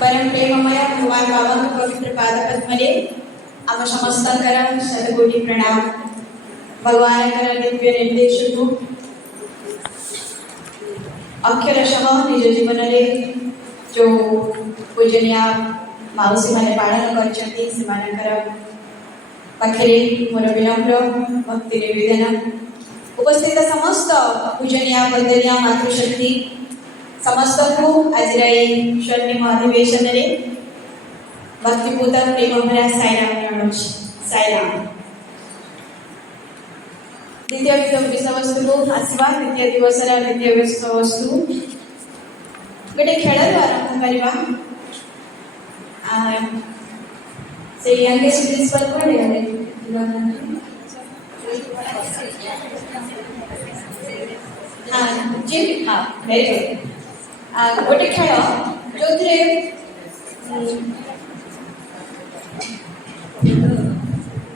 परम प्रेममय भगवान बाबा पवित्र पाद पद्मरे आम समस्तर शतकोटि प्रणाम। भगवान दिव्य निर्देश को अक्षरशः निज जीवन में जो पूजनीय माउसी मैंने पालन कर पाखे मोर विनम्र भक्ति निवेदन उपस्थित समस्त पूजनीय वंदनीय मातृशक्ति समस्त को आज स्वर्णिम अधिवेशन में भक्तिपूत प्रेम भरा साईराम साईराम। द्वितीय विषय वस्तु को आसवा द्वितीय दिवस द्वितीय विषय वस्तु गोटे खेल आरंभ करवा से यंगेस्ट प्रिंसिपल पढ़े हाँ जी हाँ वेरी गुड गोटे खेल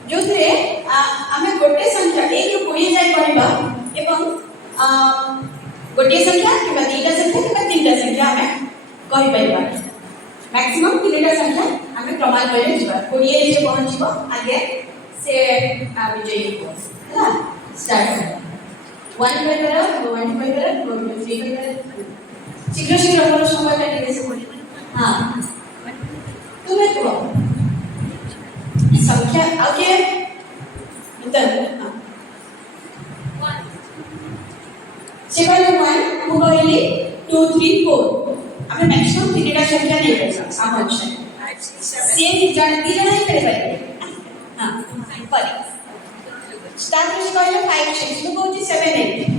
जो आम गोटे संख्या 1 ରୁ 20 जाए कहवा एवं गोटे संख्या कि 2टा संख्या कि 3टा संख्या आम कहीपर मैक्सिमम 3टा संख्या आम प्रमाण कर 20 जे पहुँच आगे से विजयी हो स्टार्ट 1 कहकर 1 कहकर 2 3 कहकर शीघ्र शीघ्र मोर समय काटी से हाँ तुम्हें कह संख्या आगे उत्तर से कहले 1 मु कहली 2 3 4 आमे मैक्सिमम 3टा संख्या नहीं कर सकता आम अच्छा से जण 3 जण ही करे हां पर स्टार्ट से कहले 5 6 मु कहूची 7 8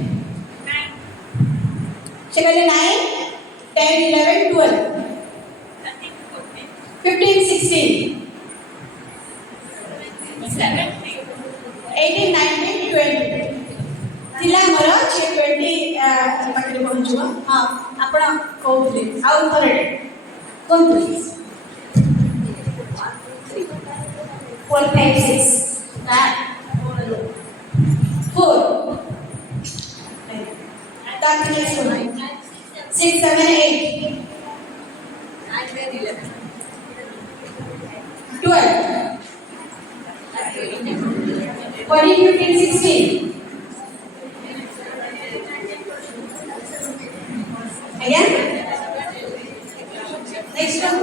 से कहले 9 10 11 12 15 16 18 19 20 तिला मोर 20 पाखरे पहुँचवा हाँ आपण कहते आउ थोड़े कौन please 4 5 6 4 that next one 6 7 8 12 14 15 16 again next one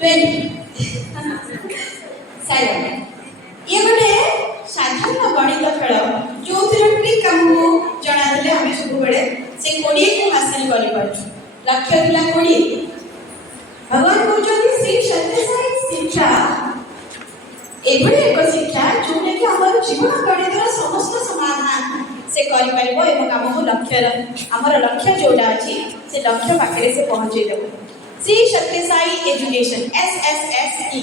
20 silent ये गोटे साधारण गणित खेल जो ट्रिक हमको जना देले हमें सब बेले से 20 को हासिल करि पाछु लक्ष्य दिला 20 भगवान कहते श्री सत्य साई शिक्षा एभली एक शिक्षा जोटा कि हमारे जीवन गणितर समस्त समाधान से करि परबो एवं हमको लक्ष्य हमर लक्ष्य जोटा अछि से लक्ष्य पाखरे से पहुंचे देबो श्री सत्य साई एजुकेशन SSSE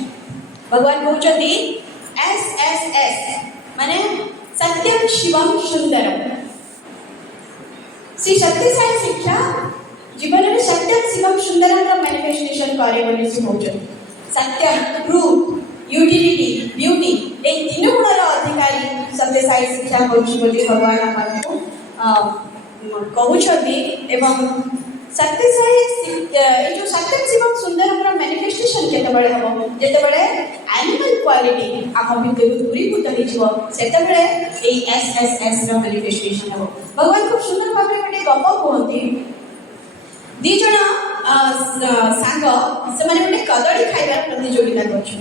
भगवान कहते SSS माने सत्यम शिवम सुंदरम श्री सत्य साई शिक्षा जीवन में सत्यम शिवम सुंदरम का मैनिफेस्टेशन करे बोली से कहते सत्यम ट्रूथ यूटिलिटी ब्यूटी ए तीन गुणर अधिकारी सत्य साई शिक्षा होची बोली भगवान हमको कहउछथि एवं सत्य साई ए जो सत्यम शिवम सुंदरम रा मैनिफेस्टेशन केते बळे हबो जेते बळे एनिमल क्वालिटी आम भितर दूरीभूत हिजो सेते बळे ए SSS रा मैनिफेस्टेशन हबो भगवान खूब सुंदर भाबरे गोटे गप कहती दी जण सांग से माने गोटे कदली खाइबार प्रतियोगिता करछु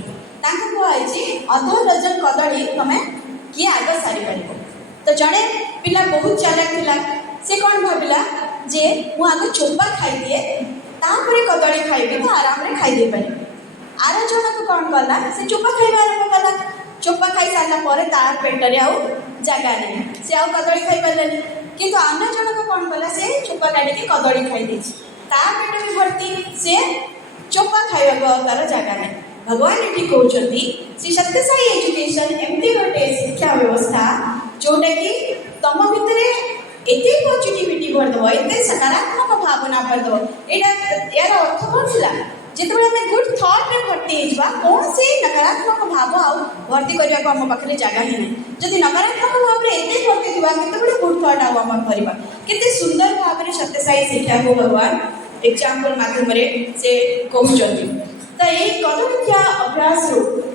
तांको कहैछि अधा डजन कदली तमे किए आग सारी पारिबो तो जड़े पिला बहुत चालाक थिला से कौन भाविला जे मु आग चोपा खाई दिए तापरे कदली खाइबे तो आराम रे खाई दे पारि आर जनक कौन कला से चोपा खाइबा आरंभ कला चोपा खाई सारला परे तार पेटरे आउ जागा नहीं से आउ कदली खाई पारलानी किंतु अन्य जनक कौन कला से चोपा काटी के कदली खाई देछि तार पेट भी भर्ती से चोपा खाइबा तार जागा नहीं भगवान ये कहते श्री सत्य साई एजुकेशन एमती गोटे शिक्षा व्यवस्था जोटा कि तुम भितर एत पॉजिटिविटी भरदेव एत सकारात्मक भावना भरदेव यार अर्थ कौन था जिते आम गुड थॉट रे भर्ती होगा कौन से नकारात्मक भाव आउ भर्ती करने को आम पाखे जगह ही ना जदि नकारात्मक भाव में एत भर्ती थी केत गुड थॉट आम भरवा केते सुंदर भाव में सत्य साई शिक्षा को भगवान एग्जाम्पल माध्यम से कहते तो ये कदमिया अभ्यास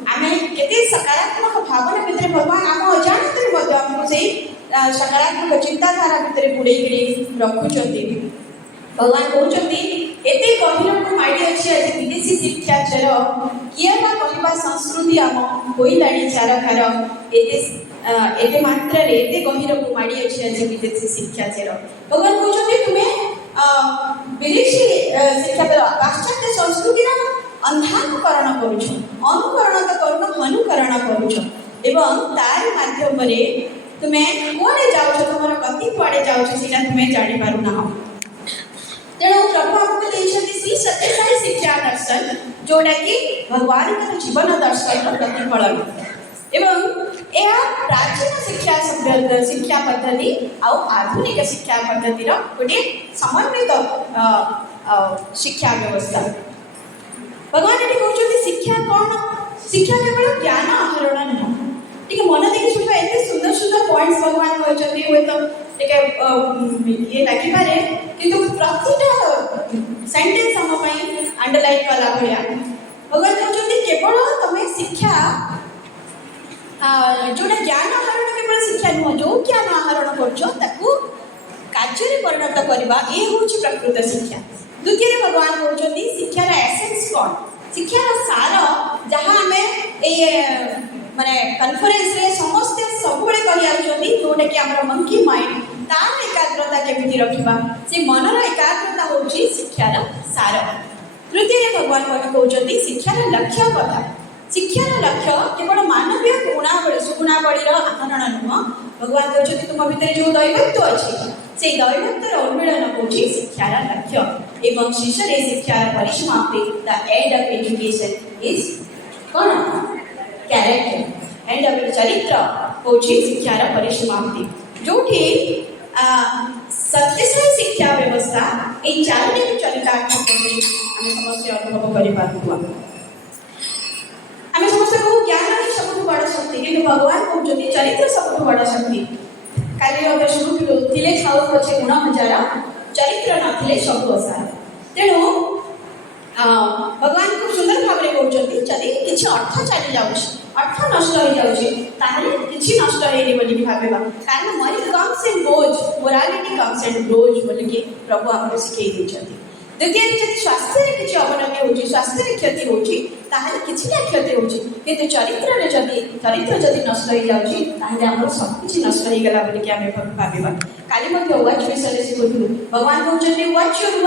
आम के सकारात्मक भावना भितर भगवान आम अजाणत आमको से सकारात्मक चिंताधारा भितर बुड़े रखुंट भगवान कहते एते गभीर को माड़ी अच्छी आज विदेशी शिक्षा चर किए कहवा संस्कृति आम होइलाणी चारखार एते मात्रा एते गभीर को माड़ी अच्छी आज विदेशी शिक्षा चर भगवान कहते तुम्हें विदेशी शिक्षा पाश्चात्य संस्कृति अंधानुकरण करुछ अनुकरण तो करुन अनुकरण करुछ एवं तार माध्यम तुम्हें कुआड़े जाऊछ तुम गति कुआड़े जाऊछ सीटा तुम्हें जानी पारुना तेणु प्रभु आपको देखते श्री सत्यसाई शिक्षा दर्शन जोटा कि भगवान जीवन दर्शन प्रतिफलन एवं यह प्राचीन शिक्षा पद्धति आउ आधुनिक शिक्षा पद्धति गोटे समन्वित शिक्षा व्यवस्था भगवान ये कहते शिक्षा कौन शिक्षा केवल ज्ञान आहरण नुह टे मन देखी शुणा एत सुंदर सुंदर पॉइंट्स भगवान कहते हुए तो ये लगिपारे किंतु प्रतिटा सेंटेंस आम अंडरलाइन कला भाया भगवान कहते केवल तुम्हें शिक्षा जोटा ज्ञान आहरण केवल शिक्षा नुह जो ज्ञान आहरण कार्य परिणत करवा ये हूँ प्रकृत शिक्षा द्वितीय भगवान कहते शिक्षार एसेंस कौन शिक्षार सार जहाँ आम माने कॉन्फ्रेंस रे समस्ते सब कही आउछथि जोटा कि हमर मंकी माइंड तार एकाग्रता केमिति रखिबा से मनर एकाग्रता होछि शिक्षार सार तृतीय भगवान कहते शिक्षार लक्ष्य कथा शिक्षार लक्ष्य केवल मानवीय गुणावली सुगुणावलीर आहरण नुह भगवान कहते तुम भितर जो दैवत्व अच्छी से दैवत्वर उन्मीलन होछि शिक्षार लक्ष्य एवं शिष्य शिक्षार परिसमाप्ति the end of education is कौन कैरेक्टर एंड अभी चरित्र होची शिक्षार परिसमाप्ति जो कि सत्यसाई शिक्षा व्यवस्था ये चारोटी चरितात्मक आम समस्त अनुभव कर आम समस्त कहू ज्ञान ही सब बड़ शक्ति कि भगवान कहते चरित्र सब बड़ शक्ति काली शुणुलु थे खाऊ पचे गुण हजार चरित्र नथिले सब असार तेणु भगवान खूब सुंदर भाव में कहते जदि किसी अर्थ चली जाऊँ अर्थ नष्ट हो जाऊँगी किसी नष्ट होनी बोलिक भाव कारण money comes and goes morality comes and goes बोलिक प्रभु आमको शिखई देते द्वितीय जब स्वास्थ्य किसी अवनति हो स्वास्थ्य क्षति होती किसी ना क्षति होती कि चरित्र जदि नष्ट हो जाऊँगी सबकि नष्ट हो गला बोलिक आम भाव काली वाच विषय शिखुलु भगवान कहते watch your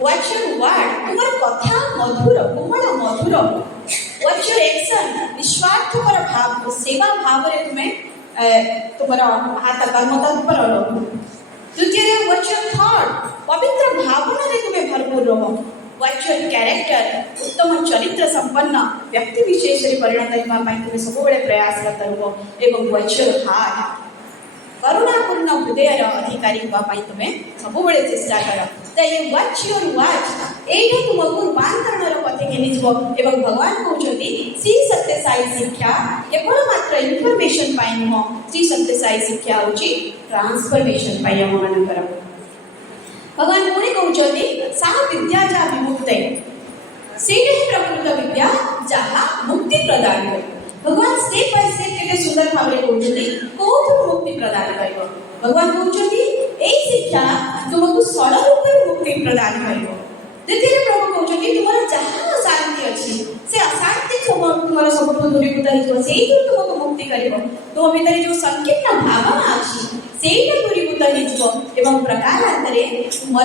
watch your word तुम्हार कथा मधुर कोमल मधुर वाच योर एक्शन निस्वार्थपर भाव सेवा भाव में तुम्हें तुम हाथ कर्म तत्पर रहो तृतीय वाच योर थॉट पवित्र भावना रे तुम्हें भरपूर रहो वाच योर कैरेक्टर उत्तम चरित्र संपन्न व्यक्ति विशेष परिणत होगा तुम्हें सब प्रयासरत रहो एवं वाच योर हार्ट करुणापूर्ण हृदयर अधिकारी होगापी तुम्हें सब चेष्टा कर तो ये वाच योर वाच यही तुमको रूपांतरण पथे घेनीज एवं भगवान कहते श्री सत्यसाई शिक्षा केवल मात्र इनफर्मेशन नुह श्री सत्यसाई शिक्षा हूँ ट्रांसफर्मेशन आम मानकर भगवान पुणी कहते सा विद्या जहाँ विमुक्त से प्रकृत विद्या जहाँ मुक्ति प्रदान कर भगवान स्टेप बाय स्टेप केते सुंदर भाव में कहते कौन मुक्ति प्रदान कर भगवान कहते यही शिक्षा तुमको सरल रूप मुक्ति प्रदान कर द्वितीय प्रभु कहते तुम जहाँ अशांति अच्छी से अशांति तुम सब दूरीभूत हो तुमको मुक्ति कर तुम भीतर जो संकीर्ण भावना अच्छी से दूरीभूत हो प्रकारांतर तुम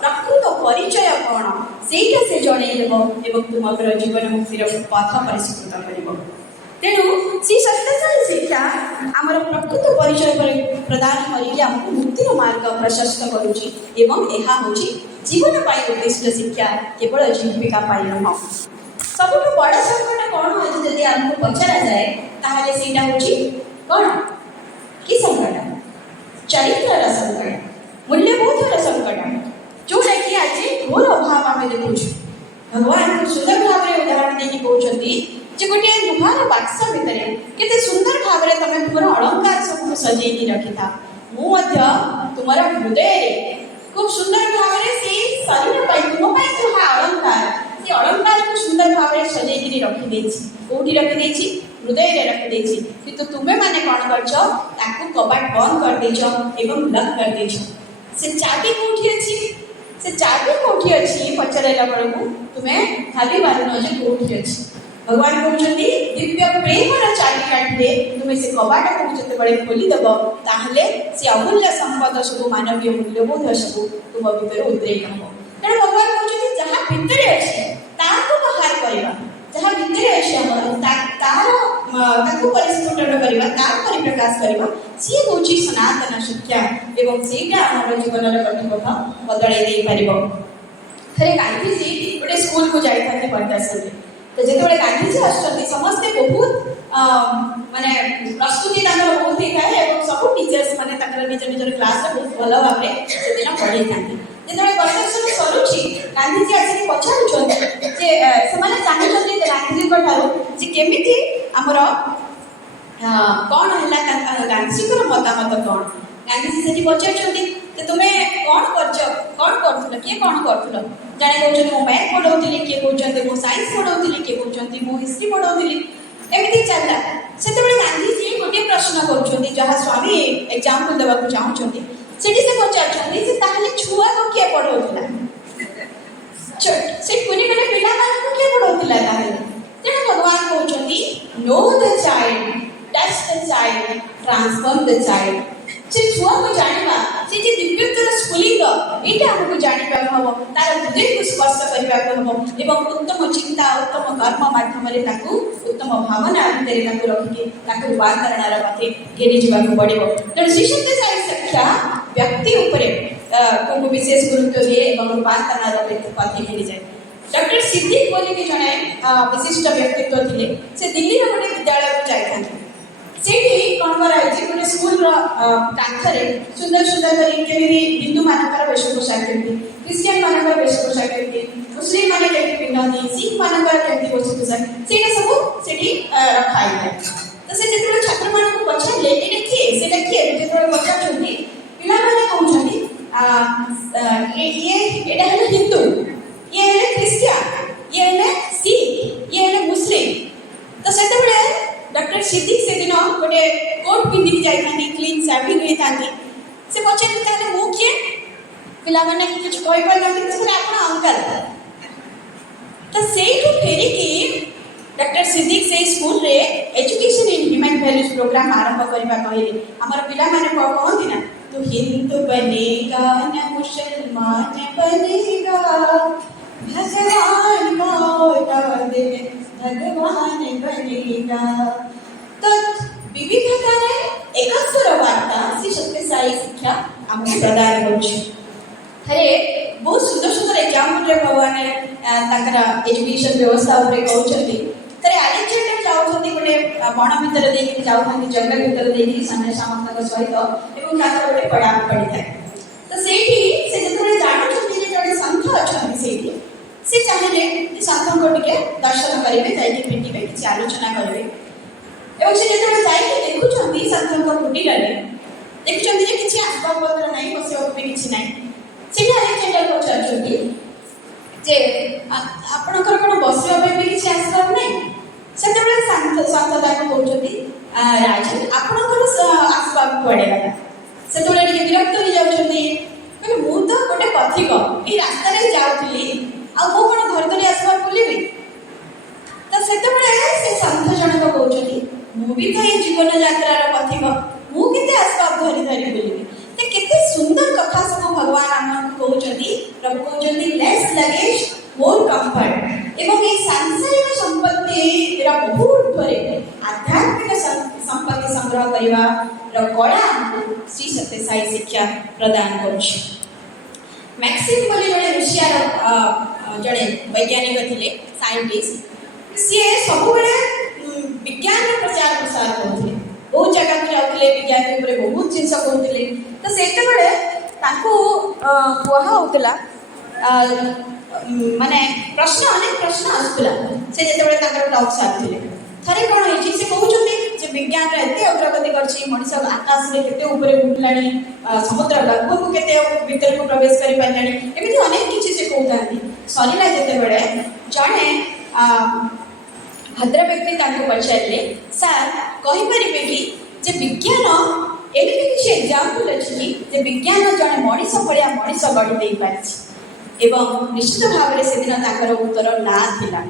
प्रकृत परिचय कौन से जनईदेव तुम जीवन मुक्तिर पथ परिष्कृत कर तेणु श्री सत्यसाई शिक्षा आमर प्रकृत परिचय प्रदान करके मुक्तिर मार्ग प्रशस्त करुच्ची जीवन पाई उद्दिष्ट शिक्षा केवल जीविका नुह सब बड़ संकट कौन आज जब आमको पचरा जाए ताहले सेटा हूँ कौन कि संकट चरित्र संकट मूल्यबोधर संकट जोटा कि आज घोर अभाव आम देखु भगवान सुंदर भाव में उदाहरण देखिए कहते जे गोटे लुहार बाक्स भितर केते सुंदर भाव में तुम तुम अलंकार सब सजैकी रखी था तुम हृदय खूब सुंदर भाव से शरीर तुम जहाँ अलंकार से अलंकार को सुंदर भाव में सजैक रखिदे कौटी रखिदे हृदय में रखिदे कि तुम्हें मैंने कौन कर कबाट बंद कर लक कर से चाबी कौटी अच्छी से चाबी कौटी अच्छी पचारा बेलू तुम्हें भाभी पारुन जे कौटी अच्छी भगवान कहते दिव्य प्रेमर चाबी काटे तुम्हें से कबाट को जो खोलीदेव ताहले से अमूल्य संपद सब मानवीय मूल्यबोध सब तुम भीतर उद्रेक हम तेणु भगवान कहते जहाँ भितर अच्छे ताको बाहर करवा जहाँ भितर अच्छे तार परिस्फुटन करवा तार परिप्रकाश करवा सी हूँ सनातन शिक्षा एवं सेटा आम जीवन गतिपथ बदल पार थे गांधीजी गोटे स्कूल को जाते बरदासन तो जो गांधीजी आसते समस्ते बहुत माने प्रस्तुति बहुत होता है सब टीचर्स मैंने निज निजर क्लास बहुत भल भाव में से दिन पढ़े था जो बरदासन सरुची गांधीजी आसिक पचार से चाहते गांधीजी केमी आमर कौन है गांधीजी मतामत कौन गांधीजी से पचार तुम्हें कौन कर किए कौन कर जड़े कहते मो मैथ पढ़ाऊली किए कहते मो साइंस पढ़ाऊली किए कहते मो हिस्ट्री पढ़ाऊली एमती चलला से गांधीजी गोटे प्रश्न कर जहाँ स्वामी एग्जाम्पल देवाक चाहते से पचार छुआ को किए पढ़ाऊला से कुनी मैंने पिला किए पढ़ाऊला तेणु भगवान कहते know the child touch the child transform the child से छुआ को जाना से दिव्यतर स्फुलिंग ये आमको जानवा हम तार हृदय को स्पर्श करने हम एवं उत्तम चिंता उत्तम कर्म मध्यम उत्तम भावना भितर रखिक रूपांतरण पथे घेरी जावाक पड़ो तेणु श्री सत्य साई शिक्षा व्यक्ति को विशेष गुरुत्व दिए और रूपांतरण पथे घेरी जाए डॉक्टर सिद्दीक बोली जड़े विशिष्ट व्यक्तित्व थे से दिल्ली में गोटे विद्यालय को जाते कौन कराई गोटे स्कूल कांथरे सुंदर सुंदर करी हिंदू मानकर वेशभूषा केमती क्रिश्चियन मानकर वेशभूषा केमती मुस्लिम माने केमती पिंधती सिख मानकर केमती वेशभूषा सेटा सब सेठी रखाई है तो से जेतबे छात्र मान को पछाले एटा किए सेटा किए जेतबे पछाचोंती पिला माने कहउछंती ये एटा है हिंदू ये है क्रिश्चियन ये है सिख ये है मुस्लिम तो सेतबे डॉक्टर सिद्दीक से दिन गोटे कोट पिंधिक जाती क्लीन सेविंग होती से पचारे मु किए पिला मैंने कुछ कही पार आप अंकल तो से फेरिकी डॉक्टर सिद्दीक से स्कूल रे education in human values programme आरंभ करवा कहले आमर पिला माने कहती ना तू हिंदू बनेगा न मुसलमान बनेगा भगवान मौला दे भगवान बनेगा तो विविधता एकस्वर वार्ता श्री सत्य साई शिक्षा आमको प्रदान करे बहुत सुंदर सुंदर एग्जाम्पल भगवान एजुकेशन व्यवस्था कहते थे आलेक्जेंडर जाऊँगी गोटे बण भितर देखिए जाऊँ जंगल भितर देखिए समस्त सहित गोटे पड़ा पड़ी था तो से जो जानते जड़े सन्थ अच्छा से चाहिए सन्थ को दर्शन करेंगे जाइए भेटे किसी आलोचना करेंगे और से जो देखुं सन्थ कुटीर देखुं किसी आसबाब पत्र ना बसवा किसी ना से आलेक्जेंडर पचार जे आपणकर कौन बसवाई भी किसी आसबाब ना से सन्थता कहते राजन आपणकर आसबाब कुआड़े गला से विरक्त हो जाती मु तो गोटे पथिक ये रास्तार जाऊँगी आ मु कौन धर धरी आसबाब बुलि तो से सन्थ जनक कहते मु भी तो ये जीवन यात्रार पथिक मु के आसबाब धरी धरी बुलि तो केते सुंदर कथा सब भगवान आमको कहते प्रभु कहते लेस लगेज मोर कंफर्ट एवं ये सांसारिक संपत्ति बहुत आध्यात्मिक संपत्ति संग्रह करवा कला श्री सत्य साई शिक्षा प्रदान कर मैक्सिम बोली जड़े रुषियार जड़े वैज्ञानिक थे साइंटिस्ट सी सब विज्ञान प्रचार प्रसार करते बहुत जगह को जाते विज्ञान बहुत जिन कहते तो से कहला माने प्रश्न अनेक प्रश्न आसूला से जो टॉक सारी ଥରେ କ'ଣ ହେଇଛି ସେ କହୁଛନ୍ତି ଯେ ବିଜ୍ଞାନର ଏତେ ଅଗ୍ରଗତି କରିଛି, ମଣିଷ ଆକାଶରେ କେତେ ଉପରେ ଉଠିଲାଣି, ସମୁଦ୍ର ଗର୍ଭକୁ କେତେ ଭିତରକୁ ପ୍ରବେଶ କରିପାରିଲାଣି, ଏମିତି ଅନେକ କିଛି ସେ କହୁଥାନ୍ତି। ସରିଲା ଯେତେବେଳେ ଜଣେ ଭଦ୍ର ବ୍ୟକ୍ତି ତାଙ୍କୁ ପଚାରିଲେ, ସାର୍ କହିପାରିବେ କି ଯେ ବିଜ୍ଞାନ ଏମିତି କିଛି ଏକ୍ଜାମ୍ପଲ୍ ଅଛି କି ଯେ ବିଜ୍ଞାନ ଜଣେ ମଣିଷ ଭଳିଆ ମଣିଷ ଗଢ଼ି ଦେଇପାରିଛି? ଏବଂ ନିଶ୍ଚିତ ଭାବରେ ସେଦିନ ତାଙ୍କର ଉତ୍ତର ନା ଥିଲା।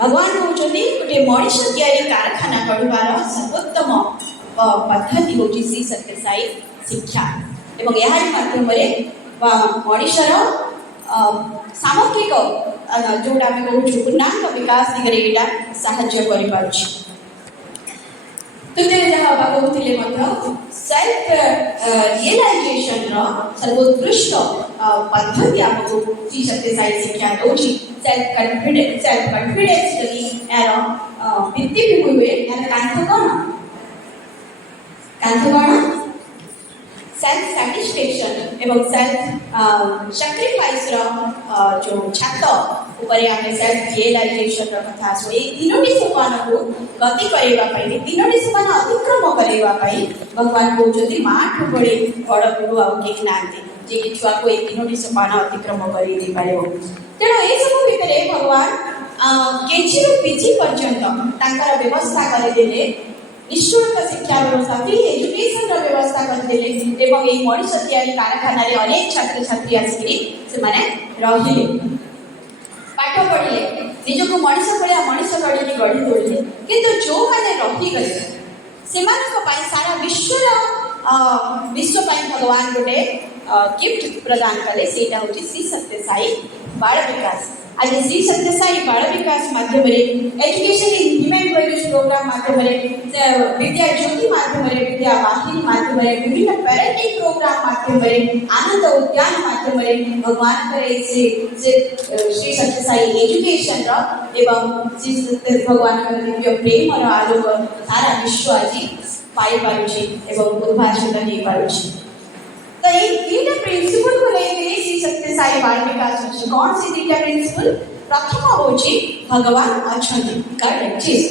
ଭଗବାନ କହୁଛନ୍ତି ଗୋଟିଏ ମଣିଷ ତିଆରି କାରଖାନା ଗଢ଼ିବାର ସର୍ବୋତ୍ତମ ପଦ୍ଧତି ହେଉଛି ଶ୍ରୀ ସତ୍ୟ ସାଇ ଶିକ୍ଷା, ଏବଂ ଏହାରି ମାଧ୍ୟମରେ ମଣିଷର ସାମଗ୍ରିକ ଯେଉଁଟା ଆମେ କହୁଛୁ ପୂର୍ଣ୍ଣାଙ୍ଗ ବିକାଶ ଦିଗରେ ଏଇଟା ସାହାଯ୍ୟ କରିପାରୁଛି। ତୃତୀୟରେ ଯାହା ବାବା କହୁଥିଲେ ମଧ୍ୟ ସେଲ୍ଫ ରିଏଲାଇଜେସନର ସର୍ବୋତ୍କୃଷ୍ଟ ପଦ୍ଧତି ଆମକୁ ଶ୍ରୀ ସତ୍ୟ ସାଇ ଶିକ୍ଷା ଦେଉଛି। ସେଲ୍ଫ କନଫିଡେନ୍ସ ଯଦି ଏହାର ଭିତ୍ତିଭୂମି ହୁଏ, ଏହାର କାନ୍ଥ କ'ଣ? ସେଲ୍ଫ ସାଟିସ୍ଫ୍ୟାକ୍ସନ୍ ଏବଂ ସେଲ୍ଫ ସାକ୍ରିଫାଇସ୍ର ଯେଉଁ ଛାତ ଉପରେ ଆମେ ସେଲ୍ଫ ରିଏଲାଇଜେସନର କଥା ଆସୁ। ଏଇ ତିନୋଟି ସୋପାନକୁ ଗତି କରାଇବା ପାଇଁ, ତିନୋଟି ସୋପାନ ଅତିକ୍ରମ କରାଇବା ପାଇଁ ଭଗବାନ କହୁଛନ୍ତି ମାଠୁ ବଳି ବଡ଼ ଗୁରୁ ଆଉ କେହି ନାହାନ୍ତି ଯିଏକି ଛୁଆକୁ ଏଇ ତିନୋଟି ସୋପାନ ଅତିକ୍ରମ କରି ଦେଇପାରିବ। ତେଣୁ ଏସବୁ ଭିତରେ ଭଗବାନ କେଜିରୁ ପିଜି ପର୍ଯ୍ୟନ୍ତ ତାଙ୍କର ବ୍ୟବସ୍ଥା କରିଦେଲେ, ନିଃଶୁଳ୍କ ଶିକ୍ଷା ବ୍ୟବସ୍ଥା, ଫ୍ରି ଏଜୁକେସନର ବ୍ୟବସ୍ଥା କରିଦେଲେ, ଏବଂ ଏଇ ମଣିଷ ତିଆରି କାରଖାନାରେ ଅନେକ ଛାତ୍ରଛାତ୍ରୀ ଆସିକରି ସେମାନେ ରହିଲେ, ପାଠ ପଢ଼ିଲେ, ନିଜକୁ ମଣିଷ ଭଳିଆ ମଣିଷ ଗଢ଼ିକି ଗଢ଼ି ତୋଳିଲେ। କିନ୍ତୁ ଯେଉଁମାନେ ରହିଗଲେ ସେମାନଙ୍କ ପାଇଁ ସାରା ବିଶ୍ୱ ପାଇଁ ଭଗବାନ ଗୋଟେ ଗିଫ୍ଟ ପ୍ରଦାନ କଲେ, ସେଇଟା ହେଉଛି ଶ୍ରୀ ସତ୍ୟ ସାଇ ବାଳ ବିକାଶ। आज श्री सत्य साई बाल विकास माध्यमरे एजुकेशन इम्प्लीमेंट करेज प्रोग्राम माध्यमरे, विद्या ज्योति माध्यमरे, विद्या वाहिनी माध्यमरे, विभिन्न पेरेंटिंग प्रोग्राम माध्यमरे, आनंद उद्यान माध्यमरे भगवान करे से श्री सत्य साई एजुकेशन रो एवं श्री सत्य भगवान दिव्य प्रेम रो आलोक सारा विश्व आज पाई पारुछि एवं उद्भासित हे पारुछि। तो ये तीनटा प्रिंसिपल को लेके श्री सत्य साई बाल विकास अछि। कौन सी तीनटा प्रिंसिपल? प्रथम होछि भगवान अछंती, करेक्ट चीज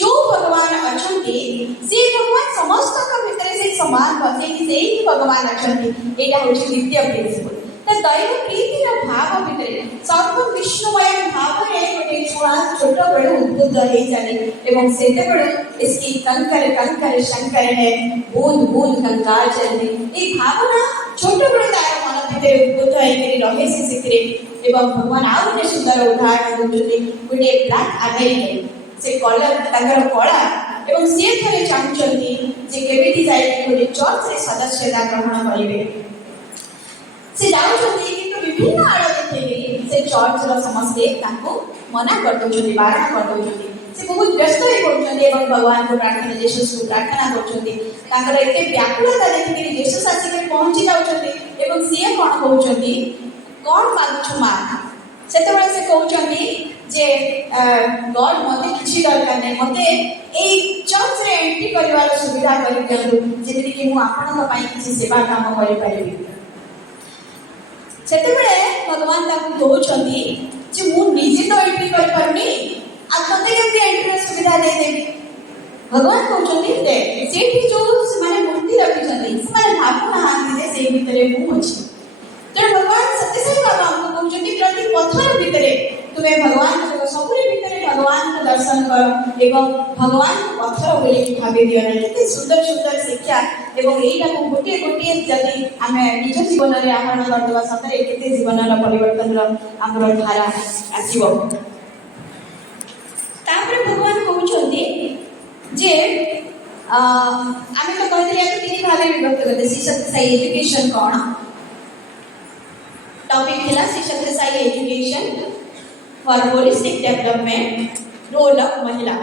जो भगवान अछंती से भगवान समस्त का भीतर से समान बसे कि से ही भगवान अछंती, एटा होछि द्वितीय प्रिंसिपल। तो दैव प्रीतिर भाव भीतर सर्व विष्णुमय भाव है गोटे छुआ छोट बड़ उद्बुद्ध हे जाने एवं सेते बड़ इसकी कंकर कंकर शंकर है बूंद बूंद गंगा चलती, ये भावना छोट बड़ तार मन भीतर उद्बुद्ध है कि रहे से सिकरे। एवं भगवान आउ गोटे सुंदर उदाहरण दउछथि, गोटे ब्लैक अमेरिकन से कलर ताकर कला एवं से थरे चाहुचंती जे केबिटी जाय गोटे चर्च रे सदस्यता ग्रहण करिवे। से जाउछथि किंतु विभिन्न आड़ देखैले से चर्च रो समस्ते ताको मना कर दउछथि, बारण कर दउछथि। से बहुत व्यस्त हो पड़छथि एवं भगवान को प्रार्थना जेसस को प्रार्थना करछथि। ताकर एते व्याकुलता देखि जेसस आसिके पहुंची जाउछथि एवं से कोन कहउछथि, कोन मागुछु मा? सेतबेले से कहउछथि जे गॉड मते किछि दरकार नै, मते ए चर्च रे एंट्री करिवार सुविधा करि दियंतु जेति कि मु आपनक पई किछि सेवा काम करि परिबि। सेतेबेले भगवान ताकू कहउछथि जे मु निजे तो एंट्री करि पारुनी, आ तते केमति एंट्री सुविधा दे देबी? भगवान कहउछथि दे सेठी जो माने मूर्ति रखिछथि माने भाबु नहांती जे से भितरे मु अछि। तो भगवान सत्य साई बाबा हमको कहउछथि प्रति पत्थर भितरे तुम्हें भगवान को सबुरी भितरे भगवान को दर्शन करो एवं भगवान को पत्थर बोली कि भाबी दियो नै। केते सुंदर सुंदर शिक्षा एवं एटा को गोटे गोटे जदी आमे निज जीवन रे आहरण करदवा सतरे केते जीवन रा परिवर्तन रा हमर धारा आसीबो। तापर भगवान कहउछथि जे आमे तो कहते या तीन भागे विभक्त करते श्री सत्य साई एजुकेशन कोन टॉपिक थिला Shri Sathya Sai education for holistic development role of महिला।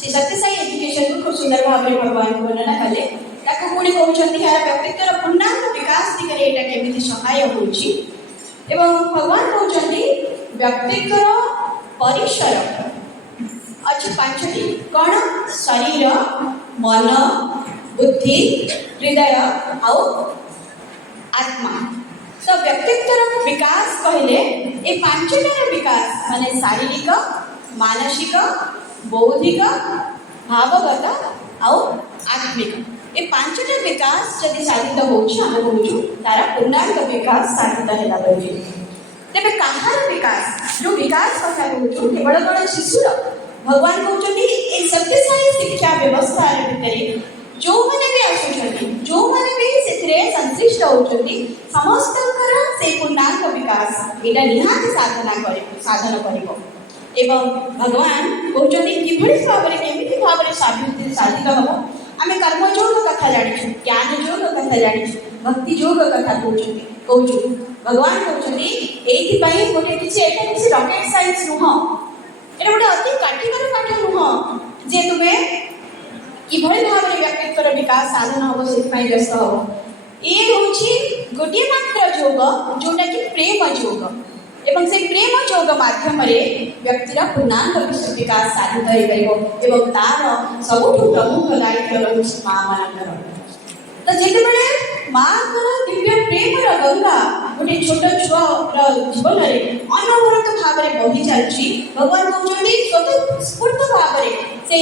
श्री सत्य साई एजुकेशन को खूब सुंदर भाव में भगवान वर्णना कले ताको पुणी कहउछथि यार व्यक्तित्वर पूर्णांग विकास दिगरे एटा केमिति सहाय होउछि एवं भगवान कहउछथि व्यक्तित्वर परिसर अछि पांचटी कोन शरीर मन बुद्धि हृदय और आत्मा। तो व्यक्तित्वर विकास कहले ए पांचटार विकास माने शारीरिक मानसिक बौद्धिक भावगत आउ आत्मिक ए पांचटा विकास जदि साधित होउछि हम कहूछु तारा पूर्णांग विकास साधित हैला बोली तेबे कहार विकास जो विकास कथा कहूछु केवल कण शिशुर भगवान कहउछथि ए सत्यसाई शिक्षा व्यवस्था रे भितरे जो माने भी आसुछथि जो माने भी सेथिरे संश्लिष्ट होउछथि समस्तकर से पूर्णांग विकास एटा निहात साधन करिवो एवं भगवान कहउछथि किभଳି भाबरे केमिति भाबरे साधित हबो आमे कर्म योग कथा जानिछु ज्ञान योग कथा जानिछु भक्ति योग कथा कहउछु भगवान कहउछथि एथि पई गोटे किछि रॉकेट साइंस नुह एटा गोटे अति काटिकर पाठ नुह जे तुमे किभଳି भाबरे व्यक्तित्वर विकास साधन हबो सेथि पई व्यस्त हबो ए होछि गोटे मात्र योग जोटा कि प्रेम योग एवं से प्रेम योग माध्यम व्यक्तिर पूर्णांग विकास साधित हो पारिबो एवं तार सबुठु प्रमुख दायित्व रहुछि मां मानकर तो जेते बेले मां कर दिव्य प्रेम र गंगा गोटे छोट छुआ र जीवन रे अनवरत भाव रे बही चलछि भगवान कहउछथि स्वतःस्फूर्त भाव रे से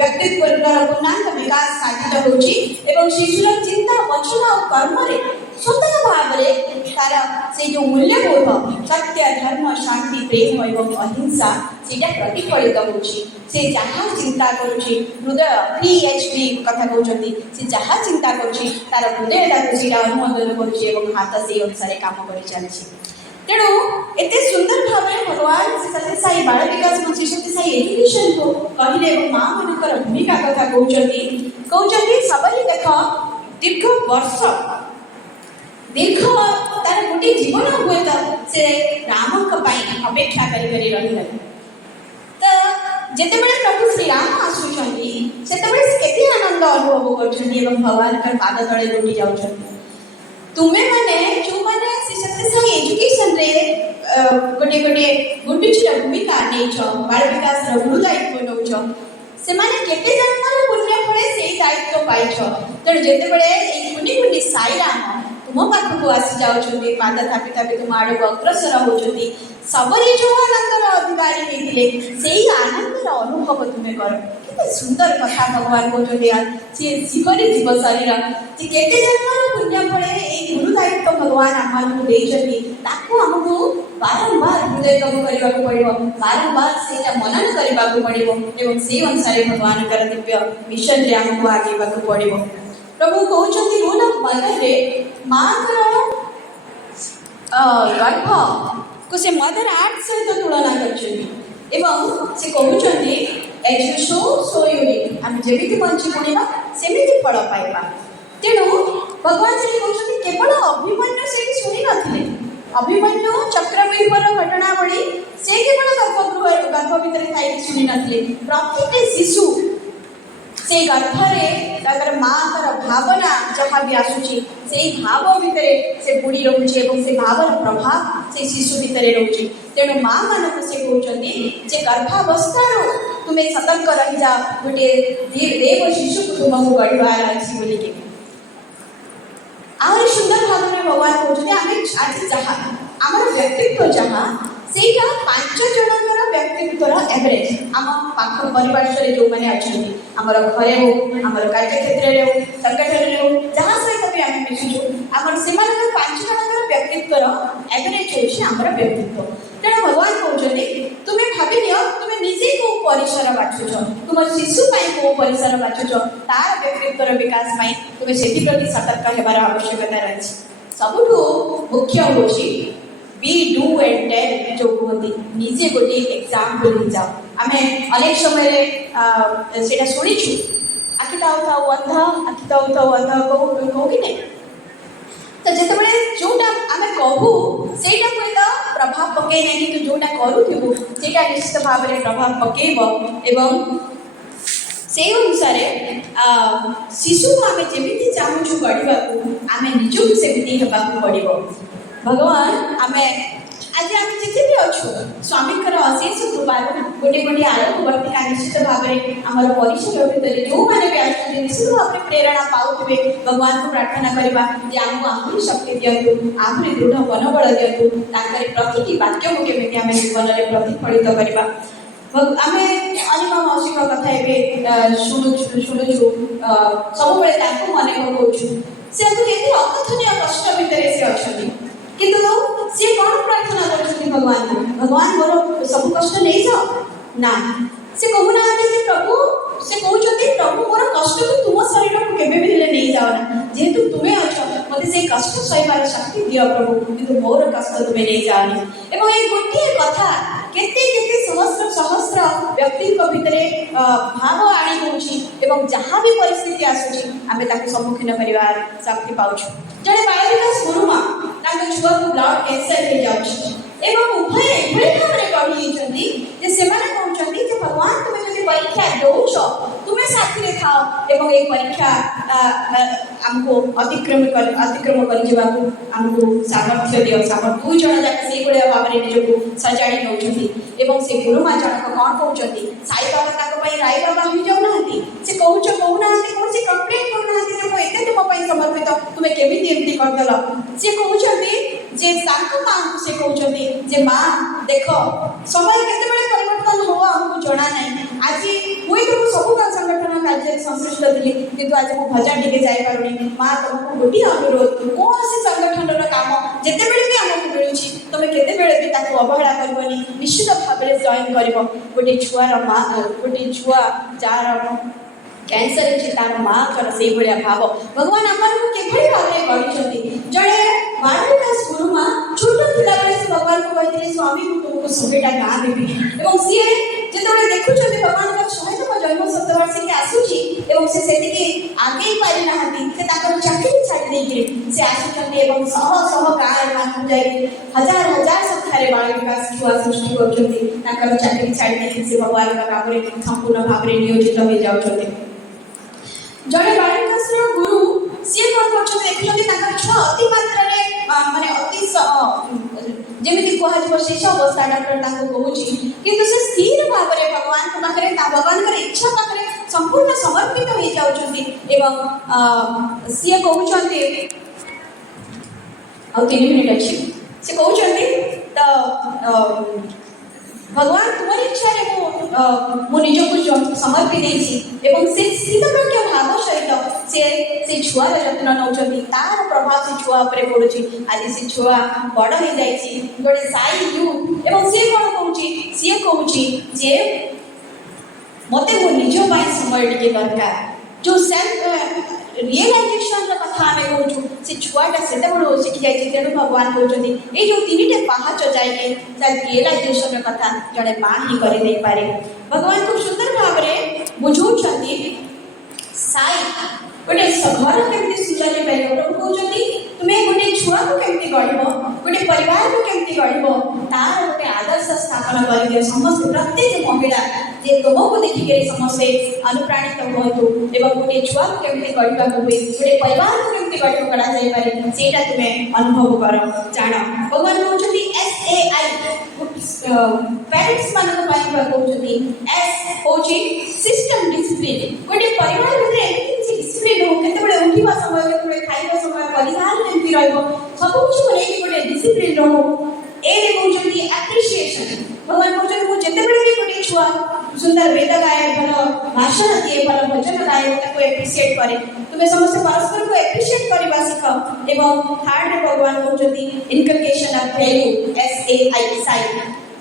व्यक्तित्व र पूर्णांग विकास साधित होछि एवं शिशुर चिंता वचन और कर्म रे स्वतः भाव रे तार से जो मूल्यबोध सत्य धर्म शांति प्रेम एवं अहिंसा सेटा प्रतिफलित होछि से जहाँ चिंता करुछि हृदय PHP कथा कहउछथि से जहाँ चिंता करुछि तार हृदय सेटा अनुमोदन करुछि एवं हाथ से अनुसार काम करि चलछि तेणु एते सुंदर भाव में भगवान से सत्यसाई बाल विकास मंच सत्यसाई एजुकेशन को कहिले एवं मां मानकर भूमिका कथा कहउछथि सबले देख दीर्घ तार गोटे जीवन हुए तो से राम अपेक्षा करी रही तो जिते बड़े प्रभु श्री राम आसुचंदी सेते केते आनंद अनुभव करछंदी एवं भगवान का पाद तले लोटी जाउछंदी तुमे माने जो माने से सत्यसाई एजुकेशन रे गोटे गोटे गुंडुचीर भूमिका नेछ बाल विकास र गुरु दायित्व नउछ से माने केते जन्मर पुण्य फळे सेही दायित्व पाइछ तो जेते बड़े ए कुनी कुनी साई राम तुम पाखक आसी जाउछंती पाद थापी थापी तुम आड़ अग्रसर होउछंती सबरी जो आनंदर अधिकारी हेतिले सेही आनंदर अनुभव तुमे कर केते सुंदर कथा भगवान कहउछंती से जीवन जीव शरीर जे केते जन्मर पुण्य फळे ए गुरु दायित्व भगवान हमन देइछंती ताको हमकु बारंबार हृदय कम करबा को पड़िबो बारंबार सेटा मनन करबा को पड़िबो एवं से अनुसार भगवान कर दिव्य मिशन रे हमकु आगेबा को पड़िबो प्रभु कहउछंती रोल ऑफ मदर रे मां कर गर्भ को से मदर आर्ट सहित तुलना करछंती एवं से कहउछंती as you sow you reap हम जेमिति बंची पड़िबा सेमिति फल पाइबा तेणु भगवान से कहउछंती केवल अभिमन्यु से सुनि नथिले अभिमन्यु चक्रव्यूहर घटनावली से केवल गर्भ भीतर थाई सुनि नथिले प्रत्येक शिशु से गर्भरे ताकर मां कर भावना जहाँ भी आसुची से भाव भितरे से बुड़ी रहुची एवं से भावर प्रभाव से शिशु भितरे रहुची तेणु मां मानक से कहउछंती जे गर्भावस्थारो तुमे सतर्क रहि जा गोटे देव शिशु को तुमको गढ़वार अछि बोली के आहुरी सुंदर भाव में भगवान कहउछंती आमे आज जहाँ हमर व्यक्तित्व जहाँ सेटा 5 जनकर व्यक्तित्वर एवरेज आम पाख परिवार रे जो माने अछंती हमर घरे हो हमर कार्य क्षेत्र रे हो संगठन रे हो जहाँ सहित भी आमे मिसुछु हमर सेमानकर 5 जनकर व्यक्तित्वर एवरेज होछि हमर व्यक्तित्व तेणु भगवान कहउछंती तुमे भाबि नियो तुमे निजे को परिसर बाछुछ तुम शिशु पई को परिसर बाछुछ तार व्यक्तित्वर विकास पई तुमे सेति प्रति सतर्क हेबार आवश्यकता रहछि सबुठु मुख्य होछि बी डू एंड टेल जो कहती निजे गोटे एग्जाम्पल हो जाओ आम अनेक समय से शुणीचु आखि ताऊ अंध आखि ताऊ अंध कहू कि नहीं तो जिते जोटा आम कहू से प्रभाव पकई ना कि जोटा करूँ से निश्चित भाव में प्रभाव पकईब एवं से अनुसार शिशु को आम जमी चाहूँ गढ़ा आम निजक सेमती होगा पड़ो भगवान आमे आज आम जिते भी अच्छु स्वामीकर अशेष कृपा गोटे गोटे आलोक वर्तिका निश्चित भाव में आम परिसर भितर जो मैंने भी आसुच्चे निश्चित भाव में प्रेरणा पाऊे भगवान को प्रार्थना करवा जे आमको आहरी शक्ति दिंतु आहरी दृढ़ मनोबल दिंतु प्रतिटी वाक्य को केमी आम जीवन में प्रतिफलित करवा आमे अनिमा मौसी कथा ए शुणुछु सब बेले मन पकाउछु से केते अकथनीय कष्ट भितर से अच्छी किंतु सी कौन प्रार्थना कर भगवान को भगवान मोर सब कष्ट नहीं जाओ ना से कहूना प्रभु से कहते प्रभु मोर कष्ट को तुम शरीर को केबे भी नहीं जाओ ना जेहेतु तुम्हें अच्छ मत से कष्ट सहबार शक्ति दियो प्रभु किंतु मोर कष्ट तुम्हें नहीं जाओ एवं ये गोटे कथा केते केते सहस्र सहस्र व्यक्ति भितर भाव आनी होची एवं जहाँ भी परिस्थिति आसुची आमे ताको सम्मुखीन करिवार शक्ति पाउछु जड़े बायोविकास गुरुमा छुआ को ब्लड कैंसर हो जाउछि एवं उभय एभଳି भाବରେ କହିଛନ୍ତି ଯେ ସେମାନେ କହୁଛନ୍ତି ଯେ ଭଗବାନ ତୁମେ ଯଦି ପରୀକ୍ଷା ଦଉଛ ତୁମେ ସାଥିରେ ଥାଅ ଏବଂ ଏହି ପରୀକ୍ଷା ଆମକୁ ଅତିକ୍ରମ କରି ଯିବାକୁ ଆମକୁ ସାମର୍ଥ୍ୟ ଦିଅ ଦୁଇ ଜଣ ଯାକ ସେଇଭଳିଆ ଭାବରେ ନିଜକୁ ସଜାଡ଼ି ନେଉଛନ୍ତି ଏବଂ ସେ ଗୁରୁମା ଜଣକ କ'ଣ କହୁଛନ୍ତି ସାଇ ବାବା ତାଙ୍କ ପାଇଁ ରାଇ ବାବା ହୋଇଯାଉନାହାନ୍ତି ସେ କହୁନାହାନ୍ତି କୌଣସି କମ୍ପ୍ଲେନ୍ କରୁନାହାନ୍ତି ଯେ ମୁଁ ଏତେ ତୁମ ପାଇଁ ସମର୍ପିତ ତୁମେ କେମିତି ଏମିତି କରିଦେଲ ସେ କହୁଛନ୍ତି ଯେ ତାଙ୍କ ମାଆଙ୍କୁ ସେ କହୁଛନ୍ତି जे माँ देख समय केतेबेले परिवर्तन हो हमको जना नहीं आज हुए तो सब संगठन कार्य संश्लिष्ट थी किंतु आज मो भजन टिके जाई पारुनी माँ तुमको गोटे अनुरोध कौन से संगठन काम जितेबेले भी आमको मिलूँ तुम केतेबेले भी ताको अवहेला करबनी निश्चित भाव में जॉइन करब गोटे छुआर माँ गोटे छुआ जार कैंसर है तार माँ कर से भाया भाव भगवान आमको किभली भाव में गढ़ी जड़े बालविकास गुरुमा छोट थिला बेले से भगवान को कहते स्वामी को तुमको 100टा गाँ देवी एवं सी जिते देखुं भगवान का 100तम जन्म शतवार्षिकी आसूची एवं से आगे पारि ना चाकरी छाड़ी से आसुच्च शह शह गाँव जाए हजार हजार संख्यार बाल विकास छुआ सृष्टि कर चाकरी छाड़ी से भगवान का काम संपूर्ण भाव में नियोजित हो जाते जड़े बालिकास गुरु सी कौन कर देखते छुआ अति मात्रा माने अति जमी कह शेष अवस्था डॉक्टर कहूँ कि स्थिर भाव में भगवान पाखे भगवान इच्छा पाखे संपूर्ण समर्पित हो जाती सी कहते 3 मिनिट अच्छी सी कहते तो भगवान तुम्हारी इच्छा मु निजक समर्पी शीतप्रज्ञ भाव सहित से छुआर जत्न नौ तार प्रभाव से छुआ पड़ू आज से छुआ बड़ हो जाए गोटे साई यूथ एवं सी कौन कहूँ जे मत मो निज समय टे दरकार जो सेल्फ रियलाइजेशन कथा आम कहूँ से छुआटा से शिखी जाए तेणु भगवान कहते ये जो 3टे पहाच जाए रियलाइजेशन कथा जड़े माँ ही करदे पारे भगवान खूब सुंदर भाव में बुझाऊँ साई गोटे घर केमती सुधारी पार प्रभु कहते तुम्हें गोटे छुआ को केमती गढ़ गोटे परिवार को केमती गढ़ तार गोटे आदर्श स्थापन कर समस्त प्रत्येक महिला जे तुमको देखिक समस्ते अनुप्राणित हूँ एवं गोटे छुआ को केमती गढ़ा हुए गोटे परिवार को केमती गढ़ा जापे सेटा तुम्हें अनुभव कर जान भगवान कहते SAI पेरेंट्स मानक कहते एस हूँ सिस्टम डिसिप्लिन गोटे परिवार भितर डिसिप्लिन हो केतबेले उठिबा समय केतबेले खाइबा समय परिधान केमती रहइबो सब कुछ को लेके गोटे डिसिप्लिन रहो ए रे कहउछंती एप्रिसिएशन भगवान कहउछंती मु जेतेबेले भी गोटे छुआ सुंदर वेद गाए भल भाषण दिए भल भजन गाए ताको एप्रिसिएट करे तुम्हें समस्त परस्पर को एप्रिसिएट करबा सिख एवं थर्ड रे भगवान कहउछंती inculcation of value SAI Sai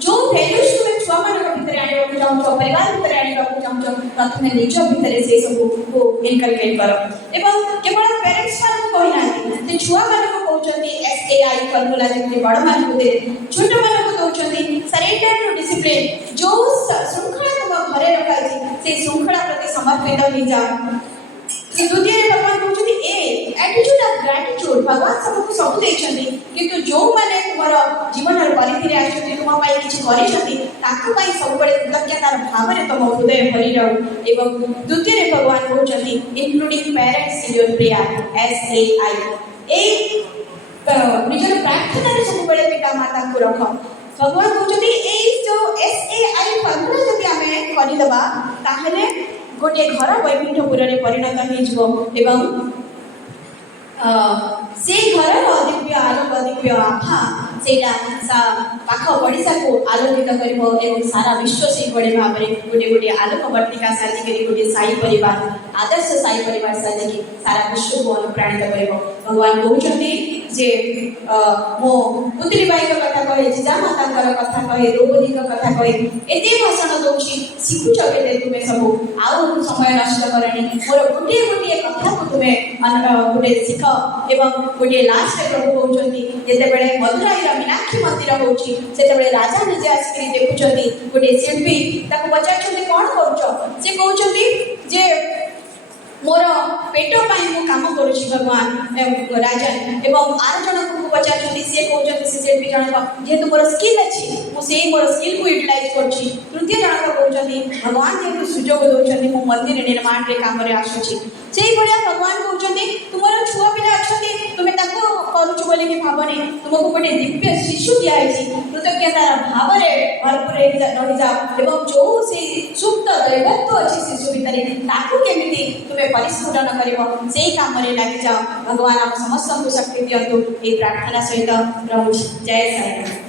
जो वैल्यूज तुम्हें छुआ मान भीतर आने चाहूँ परिवार भीतर आने चाहूँ प्रथम निज भीतर से सब को इनकलकेट कर एवं केवल पेरेंट्स मान को कहना छुआ मान को कहते SAI फॉर्मूला जमी बड़ मान को दे छोट मान को कहते सरेंडर टू डिसिप्लिन जो श्रृंखला तुम घरे रखाई से श्रृंखला प्रति समर्पित हो जाओ द्वितीय भगवान कहते एटीट्यूड ऑफ ग्रेटिट्यूड भगवान सबको सब देछंती किंतु जो माने तुमर जीवन परिधि रे आछंती तुम पाई किछि करिसंती ताको पाई सब बळे कृतज्ञतार भाव रे तुम हृदय भरी रहू एवं द्वितीय भगवान कहउछंती including parents in your prayer SAI ए निजर प्रार्थना रे सब बळे पिता माता को रख भगवान कहउछंती ए जो SAI फॉर्मूला जदि आमे करि दबा ताहले गोटे घर वैकुंठपुर में परिणत हो से घर दिव्य आलोक दिव्य आभा ସେଇଟା ପାଖ ଓଡ଼ିଶାକୁ ଆଲୋକିତ କରିବ ଏବଂ ସାରା ବିଶ୍ୱ ସେହିଭଳି ଭାବରେ ଗୋଟିଏ ଗୋଟିଏ ଆଲୋକ ବର୍ତ୍ତିକା ସାଜିକରି ଗୋଟିଏ ସାଇ ପରିବାର ଆଦର୍ଶ ସାଇ ପରିବାର ସାଜିକି ସାରା ବିଶ୍ୱକୁ ଅନୁପ୍ରାଣିତ କରିବ। ଭଗବାନ କହୁଛନ୍ତି ଯେ ମୋ ପୁତ୍ରୀ ବାଇଙ୍କ କଥା କହେ, ଜିଜା ମାତାଙ୍କର କଥା କହେ, ଦ୍ରୌପଦୀଙ୍କ କଥା କହେ, ଏତେ ଭାଷଣ ଦଉଛି, ଶିଖୁଛ କେତେ ତୁମେ ସବୁ, ଆଉ ସମୟ ନଷ୍ଟ କରନି, ମୋର ଗୋଟିଏ ଗୋଟିଏ କଥାକୁ ତୁମେ ଗୋଟେ ଶିଖ। ଏବଂ ଗୋଟିଏ ଲାଷ୍ଟରେ ପ୍ରଭୁ କହୁଛନ୍ତି ଯେତେବେଳେ ମଦୁରାଇର ମୀନାକ୍ଷୀ ମନ୍ଦିର ହଉଛି ସେତେବେଳେ ରାଜା ନିଜେ ଆସିକରି ଦେଖୁଛନ୍ତି, ଗୋଟିଏ ଶିଳ୍ପୀ ତାକୁ ପଚାରୁଛନ୍ତି କ'ଣ କରୁଛ? ସେ କହୁଛନ୍ତି ଯେ ମୋର ପେଟ ପାଇଁ ମୁଁ କାମ କରୁଛି ଭଗବାନ ରାଜା। ଏବଂ ଆର ଜଣକୁ ପଚାରୁଛନ୍ତି, ସିଏ କହୁଛନ୍ତି ସେ ଶିଳ୍ପୀ ଜଣକ ଯେହେତୁ ମୋର ସ୍କିଲ୍ ଅଛି ମୁଁ ସେଇ ମୋର ସ୍କିଲ୍କୁ ୟୁଟିଲାଇଜ୍ କରୁଛି। ତୃତୀୟ ଜଣକ କହୁଛନ୍ତି ଭଗବାନ ଯେହେତୁ ସୁଯୋଗ ଦେଉଛନ୍ତି ମୁଁ ମନ୍ଦିର ନିର୍ମାଣରେ କାମରେ ଆସୁଛି। ସେଇଭଳିଆ ଭଗବାନ କହୁଛନ୍ତି ତୁମର ଛୁଆ ପିଲା ଅଛନ୍ତି ତୁମେ ତାକୁ କରୁଛୁ ବୋଲିକି ଭାବନି, ତୁମକୁ ଗୋଟେ ଦିବ୍ୟ ଶିଶୁ ଦିଆହେଇଛି, କୃତଜ୍ଞତାର ଭାବରେ ଭରପୁର ରହିଯାଅ ଏବଂ ଯେଉଁ ସେଇ ସୁପ୍ତ ଦୈବତ୍ୱ ଅଛି ଶିଶୁ ଭିତରେ ତାକୁ କେମିତି ତୁମେ ପରିସ୍ଫୁଟନ କରିବ ସେଇ କାମରେ ଲାଗିଯାଅ। ଭଗବାନ ଆମ ସମସ୍ତଙ୍କୁ ଶକ୍ତି ଦିଅନ୍ତୁ। ଏହି ପ୍ରାର୍ଥନା ସହିତ ରହୁଛି। ଜୟ ସାଇରାମ।